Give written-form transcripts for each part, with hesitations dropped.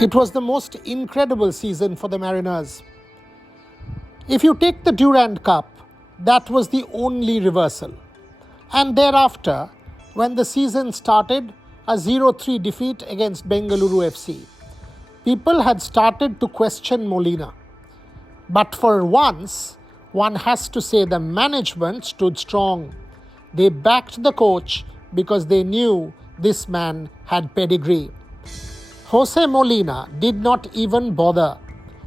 It was the most incredible season for the Mariners. If you take the Durand Cup, that was the only reversal. And thereafter, when the season started, a 0-3 defeat against Bengaluru FC. People had started to question Molina. But for once, one has to say the management stood strong. They backed the coach because they knew this man had pedigree. Jose Molina did not even bother.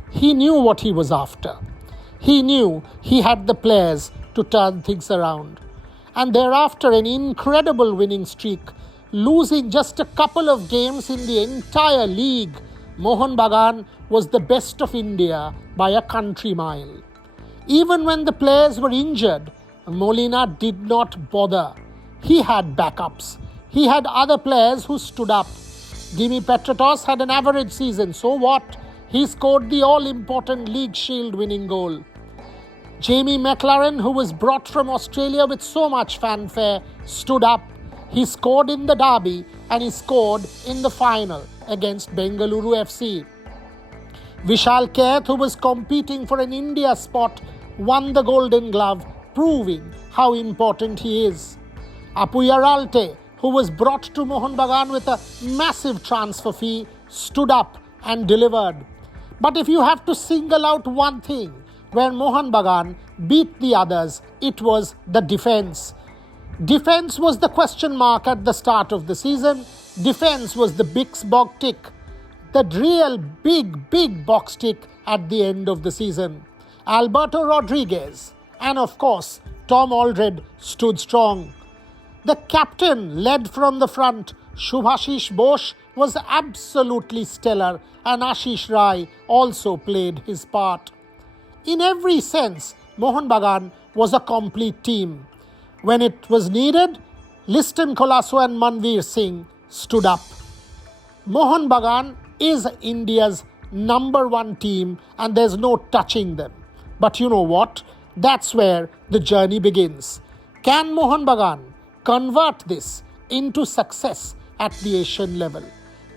He knew what he was after. He knew he had the players to turn things around. And thereafter, an incredible winning streak, losing just a couple of games in the entire league, Mohun Bagan was the best of India by a country mile. Even when the players were injured, Molina did not bother. He had backups. He had other players who stood up. Dimi Petratos had an average season, so what? He scored the all-important League Shield winning goal. Jamie McLaren, who was brought from Australia with so much fanfare, stood up. He scored in the derby and he scored in the final against Bengaluru FC. Vishal Kaith, who was competing for an India spot, won the Golden Glove, proving how important he is. Apu Yaralte, who was brought to Mohun Bagan with a massive transfer fee, stood up and delivered. But if you have to single out one thing where Mohun Bagan beat the others, it was the defence. Defence was the question mark at the start of the season. Defence was the big box tick. The real big box tick at the end of the season. Alberto Rodriguez and of course Tom Aldred stood strong. The captain led from the front. Shubhashish Bose was absolutely stellar and Ashish Rai also played his part. In every sense, Mohun Bagan was a complete team. When it was needed, Liston Colasso and Manveer Singh stood up. Mohun Bagan is India's number one team and there's no touching them. But you know what? That's where the journey begins. Can Mohun Bagan convert this into success at the Asian level?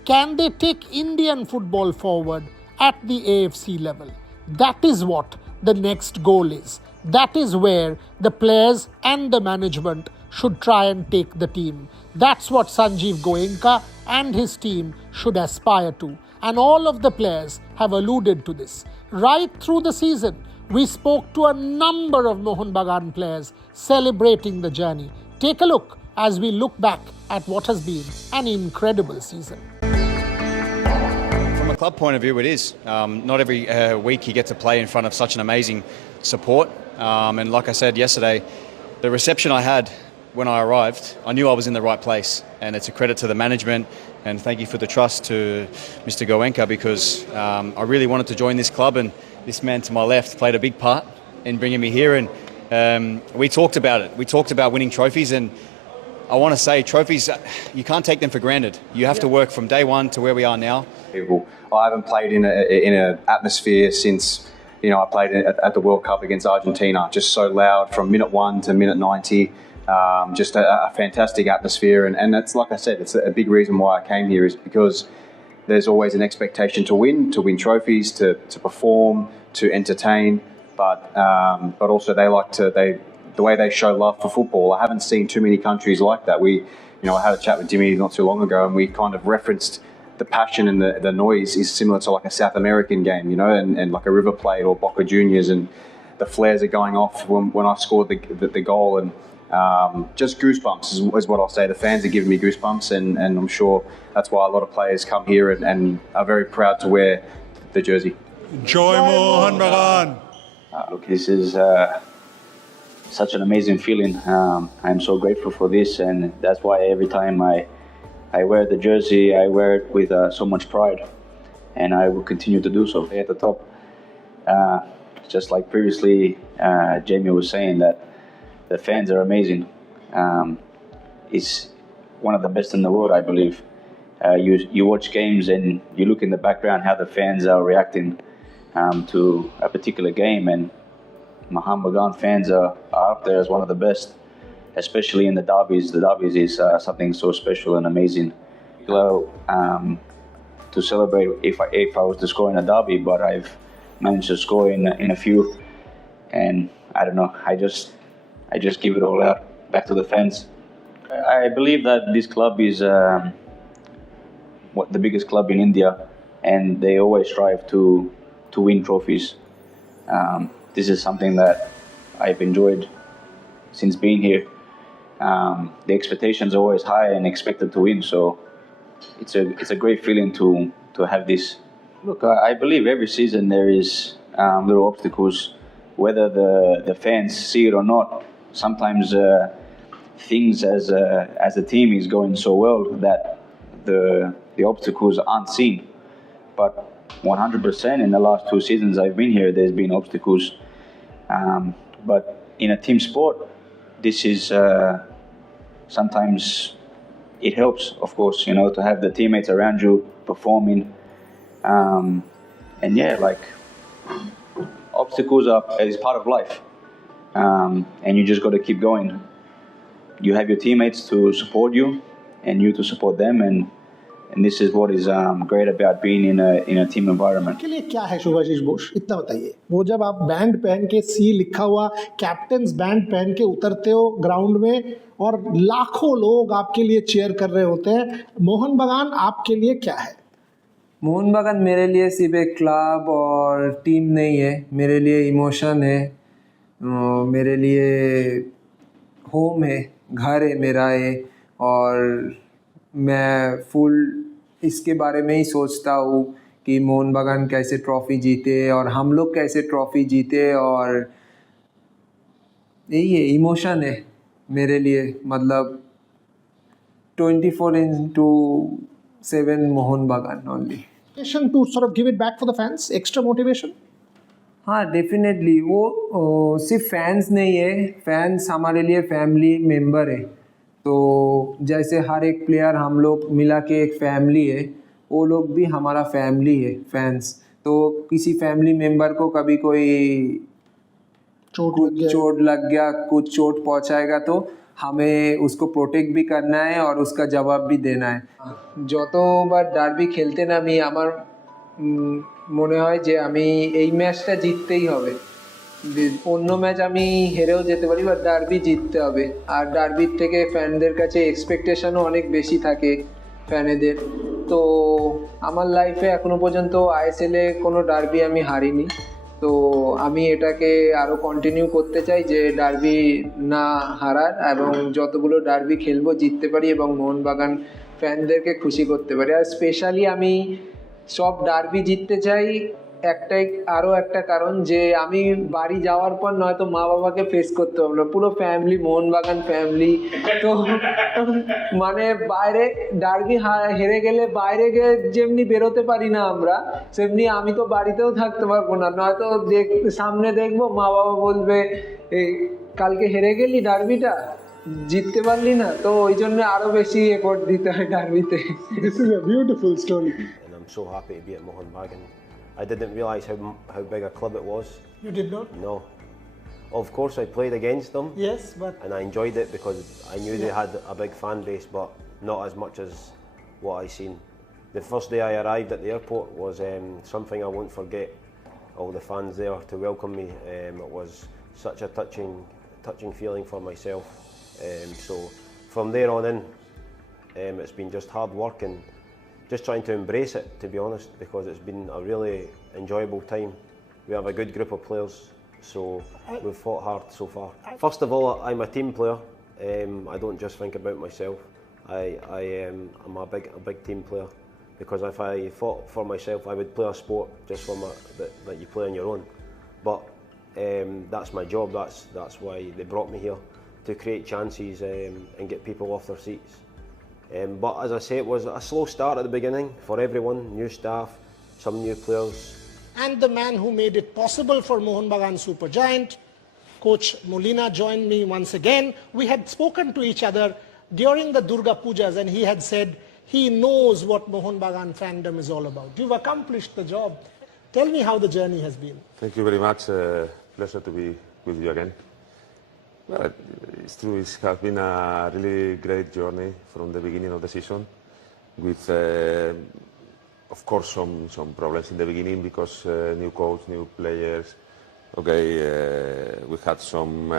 Can they take Indian football forward at the AFC level? That is what the next goal is. That is where the players and the management should try and take the team. That's what Sanjeev Goenka and his team should aspire to. And all of the players have alluded to this. Right through the season, we spoke to a number of Mohun Bagan players celebrating the journey. Take a look as we look back at what has been an incredible season. From a club point of view, it is. Not every week you get to play in front of such an amazing support. And like I said yesterday, the reception I had when I arrived, I knew I was in the right place. And it's a credit to the management and thank you for the trust to Mr. Goenka because I really wanted to join this club and this man to my left played a big part in bringing me here. And we talked about it. We talked about winning trophies and I want to say trophies, you can't take them for granted. You have to work from day one to where we are now. I haven't played in an atmosphere since, I played at the World Cup against Argentina. Just so loud from minute 1 to minute 90. Just a fantastic atmosphere. And that's, like I said, it's a big reason why I came here is because there's always an expectation to win trophies, to perform, to entertain. But also the way they show love for football. I haven't seen too many countries like that. I had a chat with Jimmy not too long ago and we kind of referenced the passion and the noise is similar to like a South American game, and like a River Plate or Boca Juniors and the flares are going off when I scored the goal and just goosebumps is what I'll say. The fans are giving me goosebumps and I'm sure that's why a lot of players come here and are very proud to wear the jersey. Joy Mohun Bagan! Look, this is such an amazing feeling. I'm so grateful for this and that's why every time I wear the jersey, I wear it with so much pride and I will continue to do so. At the top, just like previously Jamie was saying that the fans are amazing. It's one of the best in the world, I believe. You watch games and you look in the background how the fans are reacting to a particular game and Mohun Bagan fans are up there as one of the best, especially in the derbies. The derbies is something so special and amazing. To to celebrate if I was to score in a derby, but I've managed to score in a few, and I don't know. I just give it all out back to the fans. I believe that this club is the biggest club in India, and they always strive to win trophies. This is something that I've enjoyed since being here. The expectations are always high and expected to win, so it's a great feeling to have this. Look, I believe every season there is little obstacles, whether the fans see it or not. Sometimes things as a team is going so well that the obstacles aren't seen. But 100% in the last 2 seasons I've been here, there's been obstacles. But in a team sport, this is sometimes it helps, of course, to have the teammates around you performing. And yeah, like obstacles is part of life, and you just got to keep going. You have your teammates to support you, and you to support them, and this is what is great about being in a team environment. के लिए क्या है शुभाशीष बोस, इतना बताइए। वो जब आप band पहन के सी लिखा हुआ कैप्टन्स बैंड पहन के उतरते हो ग्राउंड में और लाखों लोग आपके लिए चीयर कर रहे होते हैं, मोहन बगान आपके लिए क्या है? मोहन बागान मेरे लिए सिर्फ एक क्लब और टीम नहीं है, मेरे लिए इमोशन है, मेरे लिए होम है, घर है मेरा है, और मैं फुल इसके बारे में ही सोचता हूँ कि मोहन बागान कैसे ट्रॉफ़ी जीते और हम लोग कैसे ट्रॉफ़ी जीते, और यही है, इमोशन है मेरे लिए, मतलब 24/7 मोहन बागान only. To sort of give it back for the fans, extra motivation? हाँ, डेफिनेटली। वो सिर्फ फैंस नहीं है, फैंस हमारे लिए फैमिली मेंबर है। तो जैसे हर एक प्लेयर हम लोग मिला के एक फैमिली है, वो लोग भी हमारा फैमिली है, फैंस। तो किसी फैमिली मेंबर को कभी कोई चोट लग गया, कुछ चोट पहुंचाएगा, तो हमें उसको प्रोटेक्ट भी करना है और उसका जवाब भी देना है। যতবার ডার্বি খেলতে নামি আমার মনে হয় যে আমি এই ম্যাচটা জিততেই হবে। অন্য ম্যাচ আমি হেরেও যেতে পারি, বাট ডার্বি জিততে হবে। আর ডার্বির থেকে ফ্যানদের কাছে এক্সপেকটেশনও অনেক বেশি থাকে ফ্যানেদের। তো আমার লাইফে এখনও পর্যন্ত আইএসএলে কোনো ডার্বি আমি হারিনি। তো আমি এটাকে আরও কন্টিনিউ করতে চাই যে ডার্বি না হারার, এবং যতগুলো ডার্বি খেলবো জিততে পারি এবং মোহনবাগান ফ্যানদেরকে খুশি করতে পারি। আর স্পেশালি আমি সব ডার্বি জিততে চাই আরও একটা কারণ, যে আমি বাড়ি যাওয়ার পর নয়তো মা বাবাকে ফেস করতে হবে না, পুরো ফ্যামিলি মোহনবাগান ফ্যামিলি। তো মানে বাইরে ডার্বি হেরে গেলে বাইরে গিয়ে যেমনি বেরোতে পারি না আমরা, সেমনি আমি তো বাড়িতেও থাকতে পারবো না, নয়তো সামনে দেখবো মা বাবা বলবে কালকে হেরে গেলি ডার্বিটা, জিততে পারলি না। তো ওই জন্য আরো বেশি এফোর্ট দিতে হয় ডার্বিতে। This is a beautiful story. And I'm so happy to be at Mohun Bagan. I didn't realise how big a club it was. You did not? No. Of course I played against them. Yes, but... And I enjoyed it because I knew they had a big fan base, but not as much as what I seen. The first day I arrived at the airport was something I won't forget. All the fans there to welcome me. It was such a touching feeling for myself. So from there on in, it's been just hard work and just trying to embrace it, to be honest, because it's been a really enjoyable time. We have a good group of players, so we've fought hard so far. First of all, I'm a team player. I don't just think about myself. I'm a big team player, because if I fought for myself, I would play a sport just for that you play on your own. But that's my job. That's why they brought me here, to create chances and get people off their seats. But as I say, it was a slow start at the beginning for everyone, new staff, some new players. And the man who made it possible for Mohun Bagan Super Giant, Coach Molina, joined me once again. We had spoken to each other during the Durga Pujas, and he had said he knows what Mohun Bagan fandom is all about. You've accomplished the job. Tell me how the journey has been. Thank you very much. Pleasure to be with you again. Well, it's true, it has been a really great journey from the beginning of the season, with of course, some problems in the beginning because new coach, new players. Okay, we had some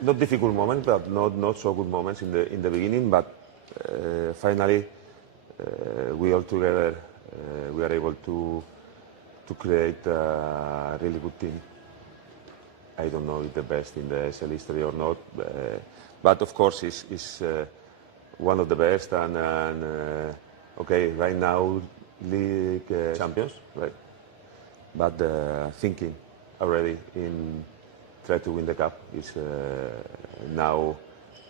not difficult moments, but not so good moments in the beginning. But finally, we all together we are able to create a really good team. I don't know if the best in the ISL history or not, but of course it's one of the best. And okay, right now league champions, right? But thinking already in try to win the cup is now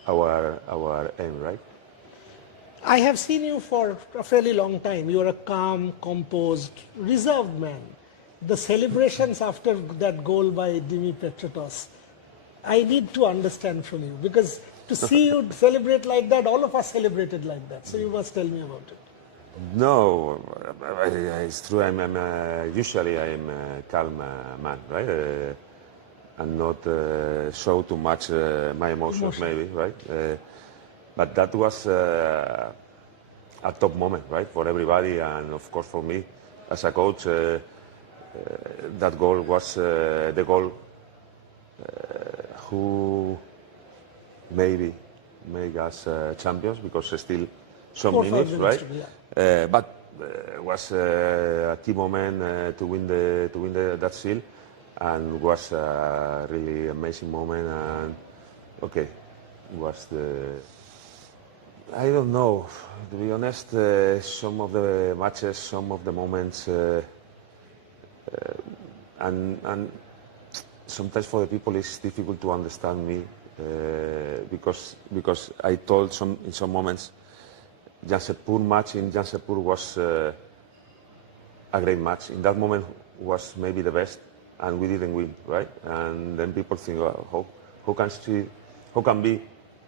our aim, right? I have seen you for a fairly long time. You are a calm, composed, reserved man. The celebrations after that goal by Dimi Petratos, I need to understand from you, because to see you celebrate like that, all of us celebrated like that. So you must tell me about it. No, it's true. Usually I'm a calm man, right? And not show too much my emotions, maybe, right? But that was a top moment, right, for everybody, and of course for me as a coach. That goal was the goal who maybe make us champions, because still some minutes, right? But was a key moment to win that seal, and was a really amazing moment. And okay, it was I don't know, to be honest, some of the matches, some of the moments, and sometimes for the people it's difficult to understand me, because I told in some moments Jamshedpur match in Jamshedpur was a great match. In that moment was maybe the best, and we didn't win, right? And then people think, well, how can be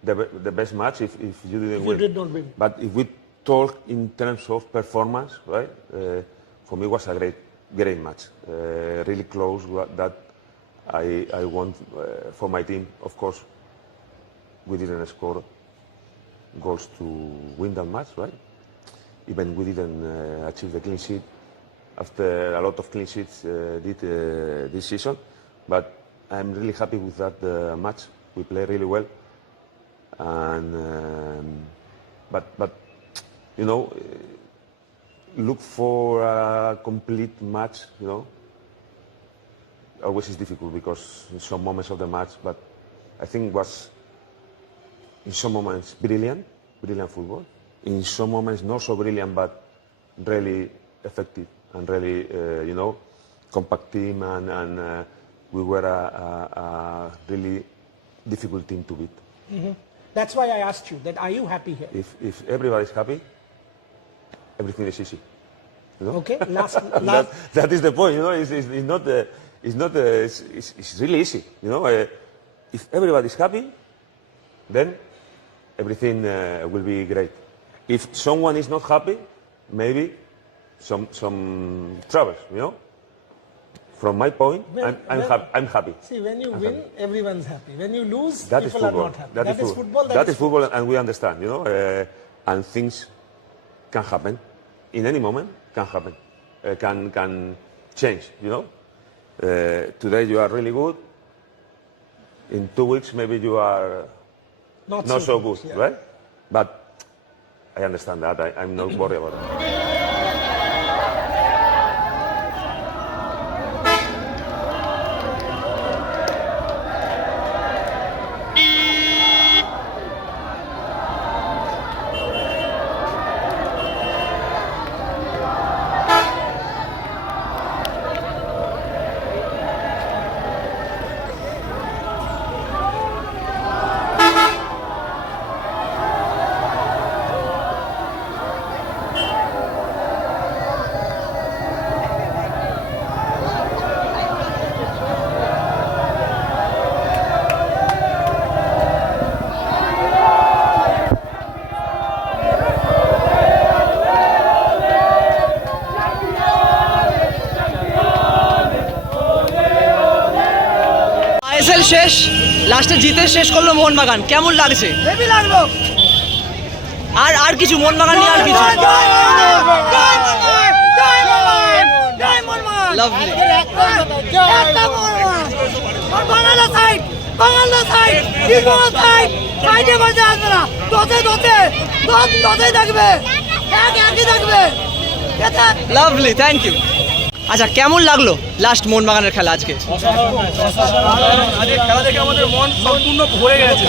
the best match if you didn't win? You did not win. But if we talk in terms of performance, right? For me, it was a great match, really close. That I want for my team. Of course, we didn't score goals to win that match, right? Even we didn't achieve the clean sheet after a lot of clean sheets this season. But I'm really happy with that match. We played really well. And but you know, look for a complete match, you know, always is difficult, because in some moments of the match, but I think it was in some moments brilliant football, in some moments not so brilliant but really effective and really you know, compact team, and we were a really difficult team to beat. Mm-hmm. That's why I asked you that, are you happy here? If everybody's happy, everything is easy. You know? Okay, last. That is the point. You know, it's really easy. You know, if everybody's happy, then everything will be great. If someone is not happy, maybe some troubles. You know. From my point, I'm happy. See, when you win, everyone's happy. When you lose, that people are not happy. That is football. That is football, and we understand, you know. And things can happen in any moment. Can happen, can change, you know. Today you are really good. In 2 weeks, maybe you are not so good, yeah. Right? But I understand that. I'm not worried about that. ISL শেষ, লাস্টে জিতে শেষ করলো মোহনবাগান, কেমন লাগছে? Heavy লাগলো। আর কিছু মোহনবাগান নিয়ে আর কিছু লাভলি লাভলি, থ্যাংক ইউ। আচ্ছা, কেমন লাগলো লাস্ট মোহনবাগানের খেলা আজকে? আজকে খেলা দেখে আমাদের মন সম্পূর্ণ ভরে গেছে।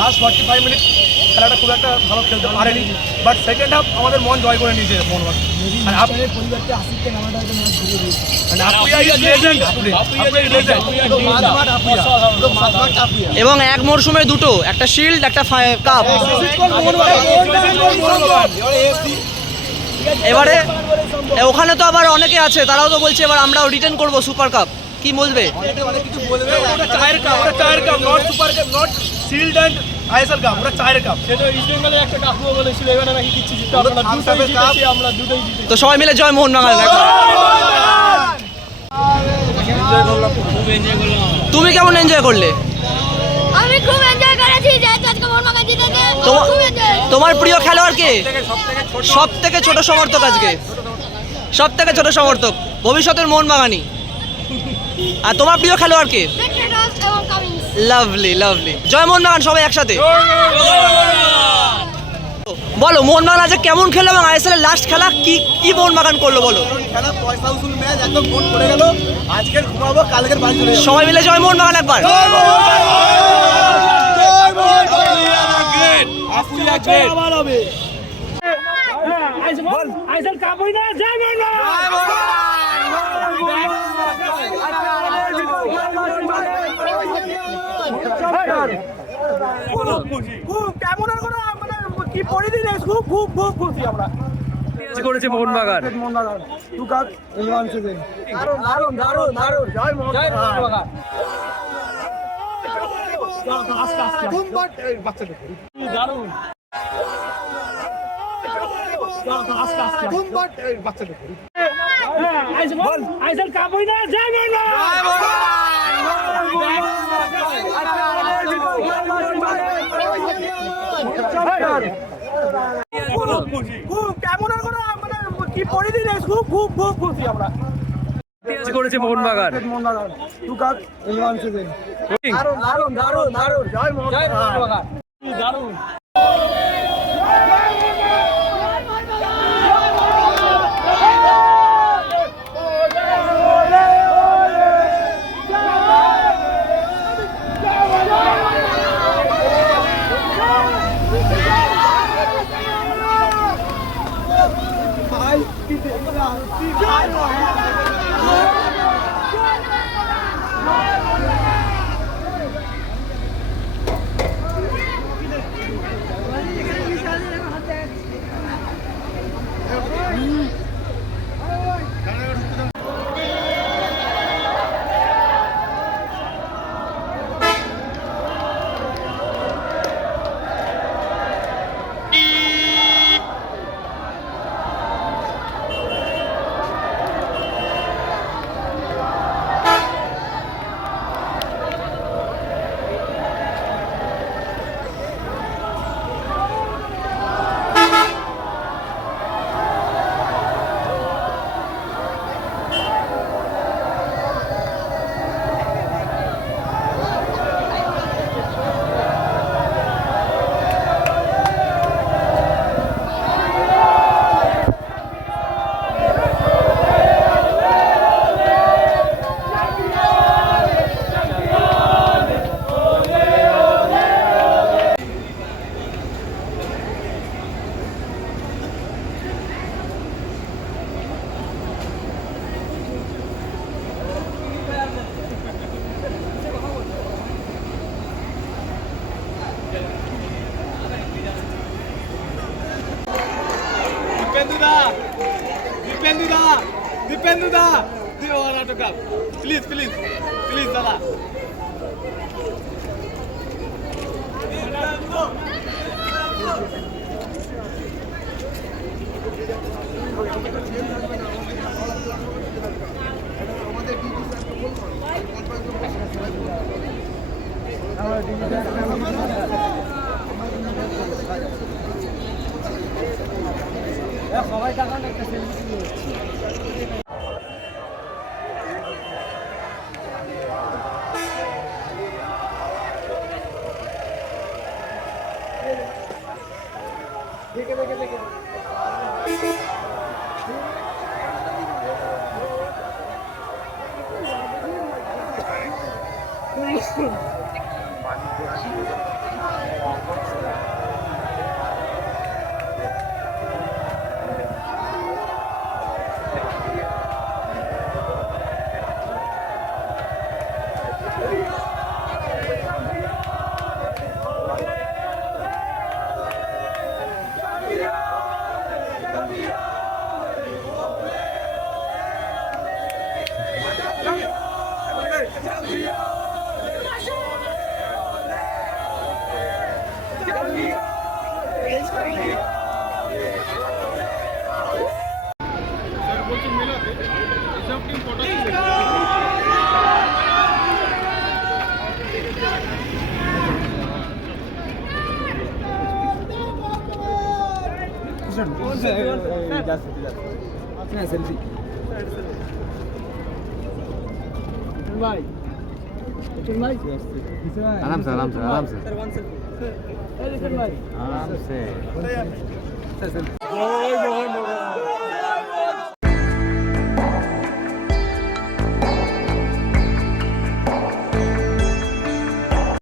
লাস্ট 45 মিনিট খেলাটা খুব একটা ভালো খেলতে পারেনি, বাট সেকেন্ড হাফ আমাদের মন জয় করে নিয়েছে মোহনবাগান। এবং এক মরশুমে দুটো, একটা শিল্ড একটা কাপ। এবারে ওখানে তো আবার অনেকে আছে, তারাও তো বলছে এবার আমরাও রিটার্ন করব সুপার কাপ, কি বলবে? চায়ের কাপ, ওটা চায়ের cup, not super cup, not shield and ISL cup, ওটা চায়ের কাপ। সেটা ইস্ট বেঙ্গলের একটা কাপও বলেছিল, এবারে নাকি দিচ্ছি জিততে, আমরা দুটোই জিতেছি। তো সবাই মিলে জয় মোহনবাগান। তুমি কেমন এনজয় করলে? আমি খুব এনজয় করেছি, যেহেতু আজকে মোহনবাগান জিতেছে। তোমার প্রিয় খেলোয়াড় কে? সব থেকে ছোট সমর্থক আজকে, সব থেকে ছোট সমর্থক, ভবিষ্যতের মোহনবাগানি। আর তোমার প্রিয় খেলোয়াড় কে? লাভলি লাভলি, জয় মোহনবাগান সবাই একসাথে। বলো মোহনবাগান আজকে কেমন খেলো এবং ISL এর লাস্ট খেলা কি মোহনবাগান করলো বলো? খেলা পয়সা উসুল ম্যাচ, একদম ফোন করে গেল, আজকের ঘুমাবো, কালকের বাড়ি চলে যাবো। সবাই মিলে জয় মোহনবাগান একবার। ISL কাপ উইনার জয় কি পরিদিন খুব খুব খুব খুশি আমরা করেছে মোহনবাগান। দারুণ দারুণ দারুণ, জয় মোহনবাগান। ISL কাপ উইনার জয় কি পরিদিন খুব খুব খুব খুশি আমরা করেছে মোহনবাগান। দারুণ দারুণ দারুণ, জয় মোহনবাগান। দারুণ দীপেন্দুদা তুই নাটক প্লিজ প্লিজ প্লিজ দাদা আমাদের आराम से आराम से आराम से आराम से জয় মোহন